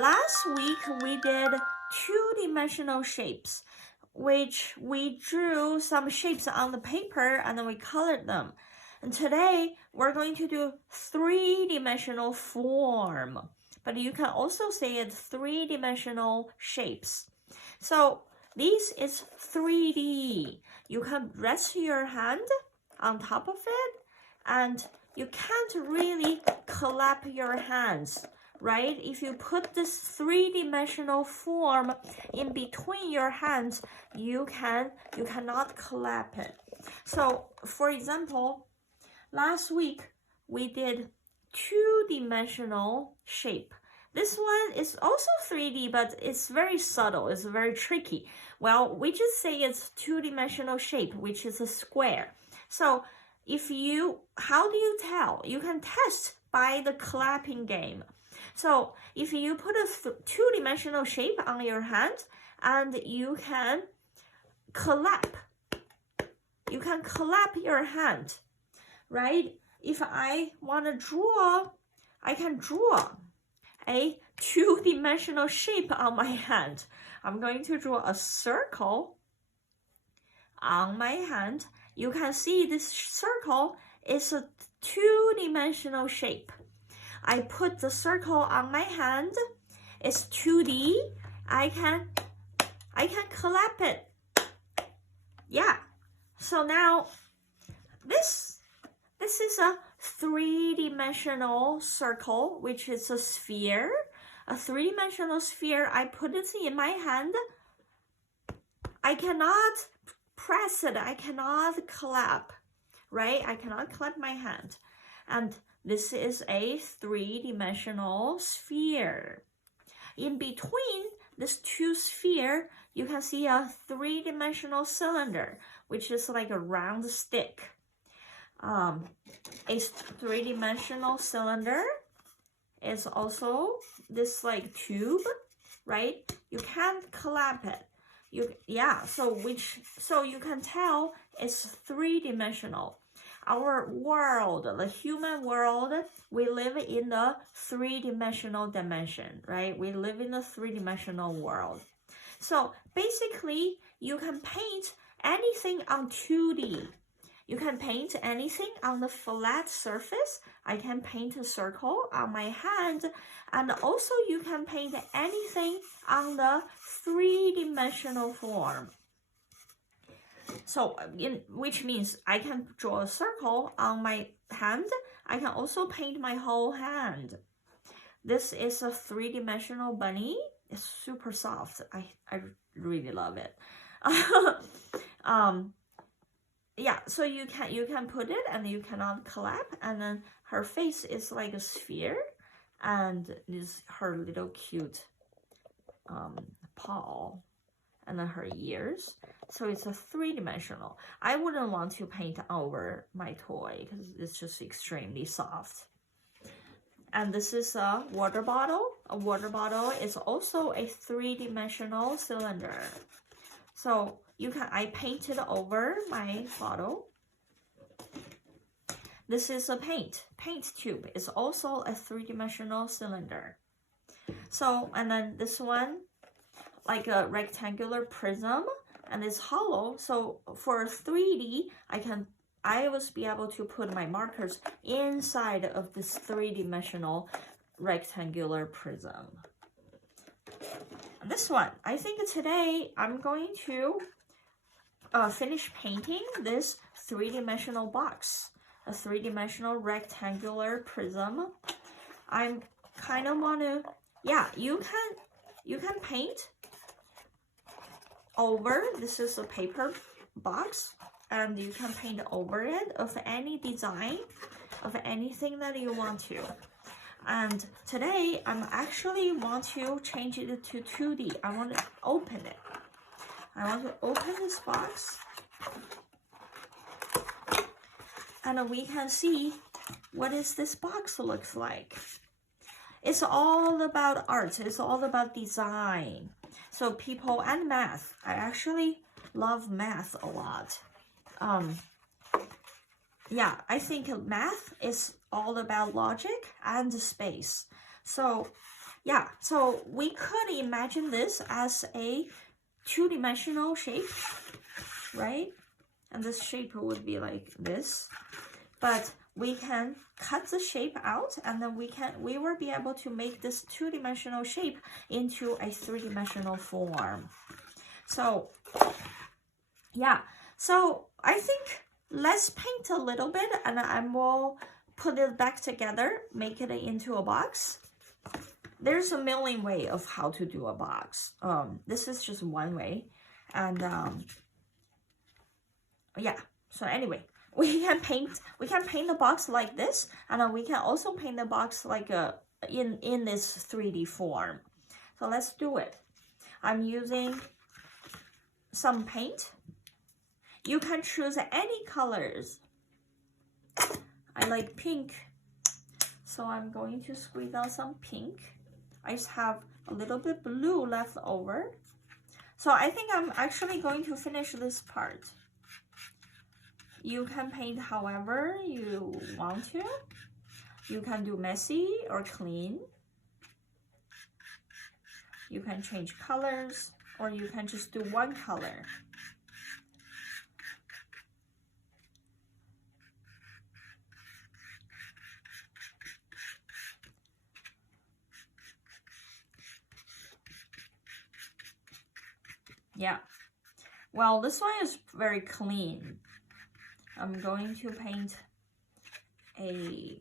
last week we did two-dimensional shapes, which we drew some shapes on the paper and then we colored them. And today we're going to do three-dimensional form, but you can also say it's three-dimensional shapes. So this is 3D. You can rest your hand on top of it, and you can't really clap your hands, right? If you put this three-dimensional form in between your hands, you cannot clap it. So, for example, last week we did two-dimensional shape. This one is also 3D, but it's very subtle, it's very tricky. Well, we just say it's two-dimensional shape, which is a square. So, how do you tell? You can test by the clapping game. So if you put a two-dimensional shape on your hand and you can clap your hand, right? If I want to draw, I can draw a two-dimensional shape on my hand. I'm going to draw a circle on my hand. You can see this circle is a two-dimensional shape. I put the circle on my hand. It's 2D. I can clap it. Yeah. So now this is a three-dimensional circle, which is a sphere. A three-dimensional sphere. I put it in my hand. I cannot press it. I cannot clap, right? I cannot clap my hand. And this is a three-dimensional sphere. In between this two sphere, you can see a three-dimensional cylinder, which is like a round stick. A three-dimensional cylinder is also this like tube, right? You can't clap it. So you can tell it's three-dimensional. Our world, the human world, we live in the three-dimensional dimension, right? We live in the three-dimensional world. So basically, you can paint anything on 2D. You can paint anything on the flat surface. I can paint a circle on my hand. And also you can paint anything on the three-dimensional form. So, which means I can draw a circle on my hand. I can also paint my whole hand. This is a three-dimensional bunny. It's super soft. I really love it. Yeah, so you can put it and you cannot clap, and then her face is like a sphere, and this her little cute paw, and then her ears. So it's a three-dimensional. I wouldn't want to paint over my toy because it's just extremely soft. And this is a water bottle. A water bottle is also a three-dimensional cylinder. So I painted over my bottle. This is a paint tube. It's also a three-dimensional cylinder. So, and then this one, like a rectangular prism, and it's hollow. So for 3D, I will be able to put my markers inside of this three-dimensional rectangular prism. This one, I think today I'm going to finish painting this three-dimensional box, a three-dimensional rectangular prism. I kind of want to, yeah, you can paint over. This is a paper box, and you can paint over it of any design, of anything that you want to. And today, I'm actually want to change it to 2D. I want to open it. I want to open this box. And we can see what is this box looks like. It's all about art. It's all about design. So people and math. I actually love math a lot. Yeah, I think math is all about logic and space. So yeah, so we could imagine this as a two-dimensional shape, right? And this shape would be like this, but we can cut the shape out, and then we will be able to make this two-dimensional shape into a three-dimensional form. So yeah, so I think let's paint a little bit, and I will put it back together, make it into a box. There's a million ways of how to do a box. This is just one way, and yeah. So anyway, we can paint the box like this, and we can also paint the box like in this 3D form. So let's do it. I'm using some paint. You can choose any colors. I like pink, so I'm going to squeeze out some pink. I just have a little bit blue left over. So I think I'm actually going to finish this part. You can paint however you want to. You can do messy or clean. You can change colors, or you can just do one color. Yeah, well, this one is very clean. I'm going to paint a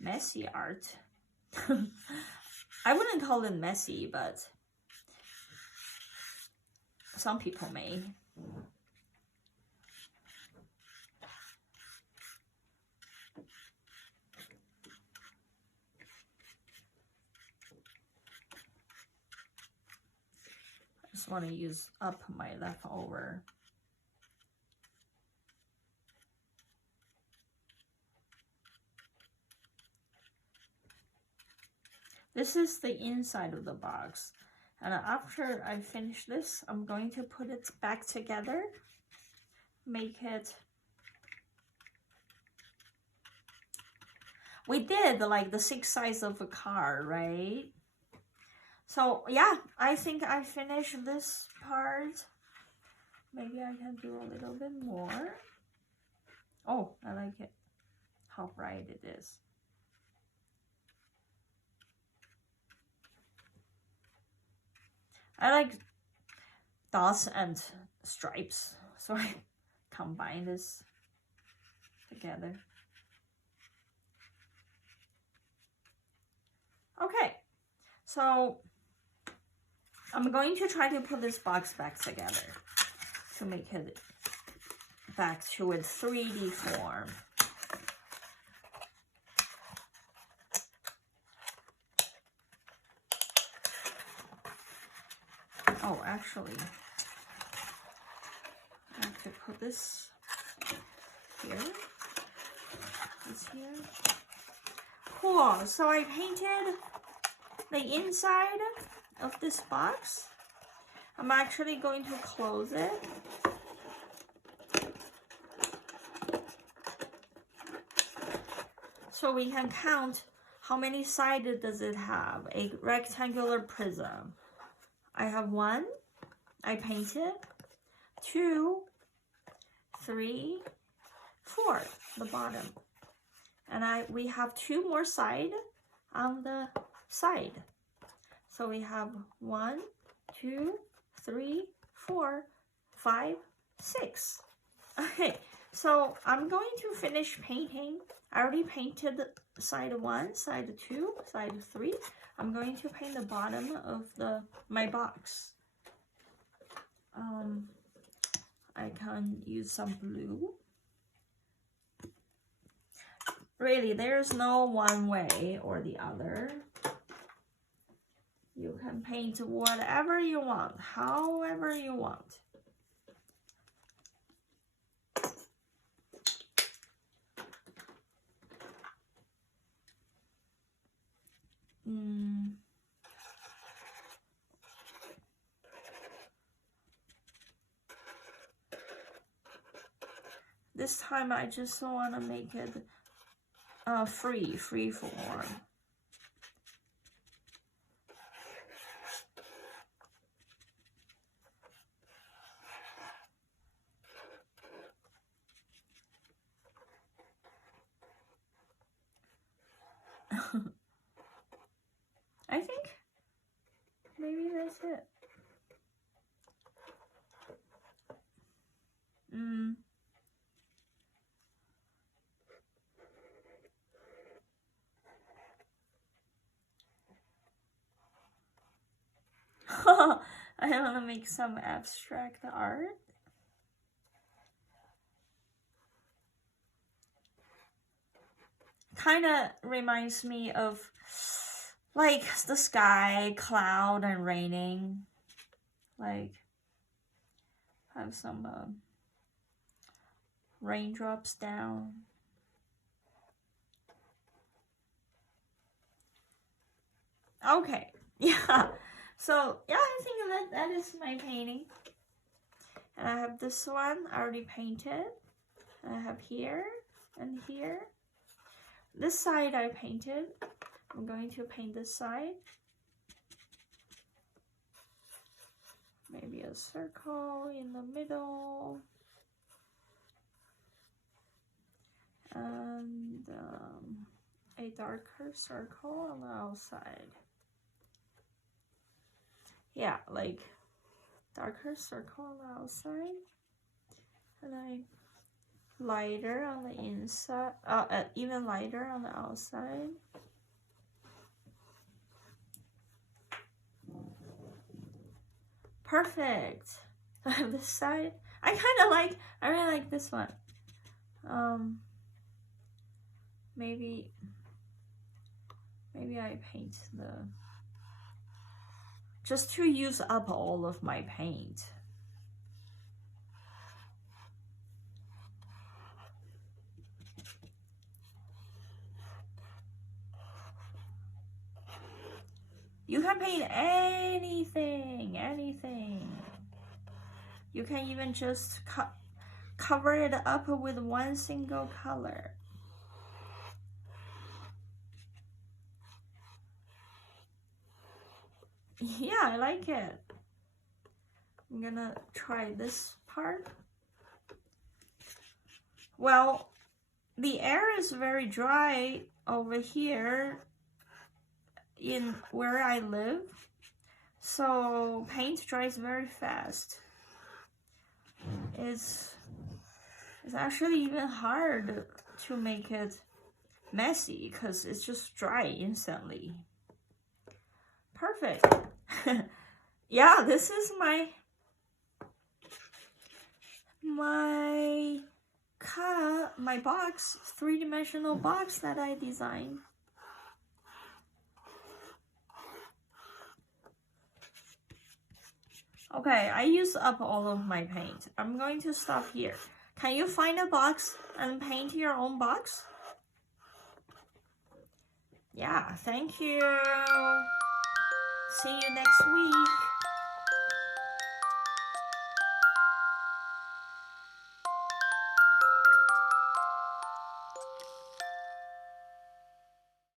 messy art. I wouldn't call it messy, but some people may. I just want to use up my leftover. This is the inside of the box. And after I finish this, I'm going to put it back together, make it. We did like the 6 sides of a car, right? So yeah, I think I finished this part. Maybe I can do a little bit more. Oh, I like it, how bright it is. I like dots and stripes, so I combine this together. Okay, so I'm going to try to put this box back together to make it back to its 3D form. Oh, actually, I have to put this here. This here. Cool. So I painted the inside of this box. I'm actually going to close it. So we can count how many sides does it have. A rectangular prism. I have 1, I painted, 2, 3, 4, the bottom. And we have 2 more sides on the side. So we have 1, 2, 3, 4, 5, 6. Okay, so I'm going to finish painting. I already painted side 1, side 2, side 3. I'm going to paint the bottom of my box. I can use some blue. Really, there's no one way or the other. You can paint whatever you want, however you want. This time I just want to make it free form. I think maybe that's it. I want to make some abstract art. Kind of reminds me of like the sky, cloud, and raining. Like have some raindrops down. Okay, yeah. So yeah, I think that is my painting. And I have this one already painted. And I have here and here. This side I painted. I'm going to paint this side. Maybe a circle in the middle. And a darker circle on the outside. Yeah, like darker circle on the outside. And I lighter on the inside, even lighter on the outside. Perfect. I have this side. I really like this one. Maybe I paint just to use up all of my paint. You can paint anything. You can even just cover it up with one single color. Yeah, I like it. I'm gonna try this part. Well, the air is very dry over here in where I live, so paint dries very fast. It's actually even hard to make it messy because it's just dry instantly. Perfect. Yeah, this is my box, three-dimensional box that I designed. Okay, I used up all of my paint. I'm going to stop here. Can you find a box and paint your own box? Yeah, thank you. See you next week.